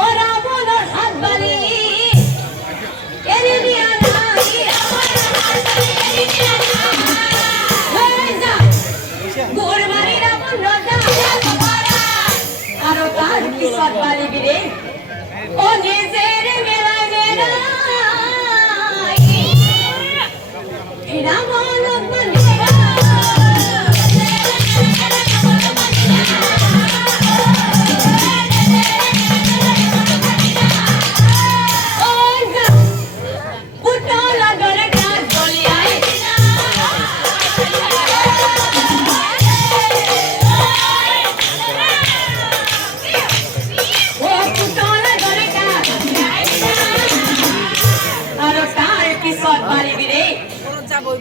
ওরা বলার হাত বালি এনে দিয়া নাই গোরবাড়ির আপন রাজা আরো তার কি সৎ বালি বিরে ও নিজের মেলায় মেলায় এরা মনত বন্ধে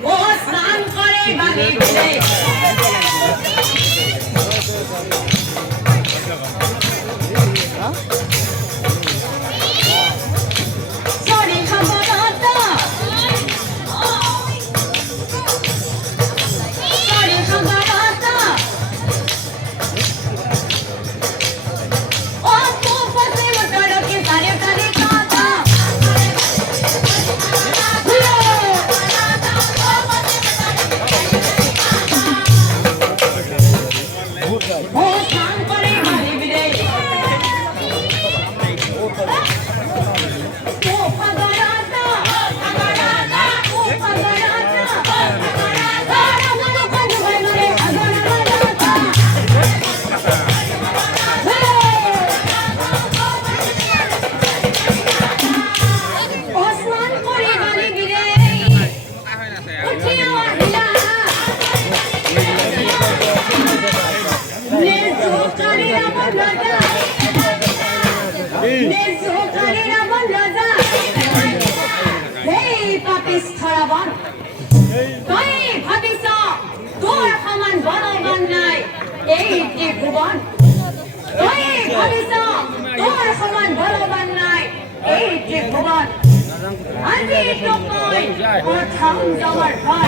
ও স্নান করে বাড়ি ফিরে সরি খবরটা সরি খবরটা ও তো পথে মটর কি সারে সারে কাটা ও স্নান করে বাড়ি ফিরে ও পাগলাটা ও পাগলাটা আমার কোন ভাই মারে পাগলাটা ও স্নান করে বাড়ি ফিরে উঠিয়া আহিলা তোর সমান বড় বান নাই এই ত্রিভুবন তোর সমান বড় বান নাই এই ত্রিভুবন আজি তোমই প্রথম যাওয়ার পর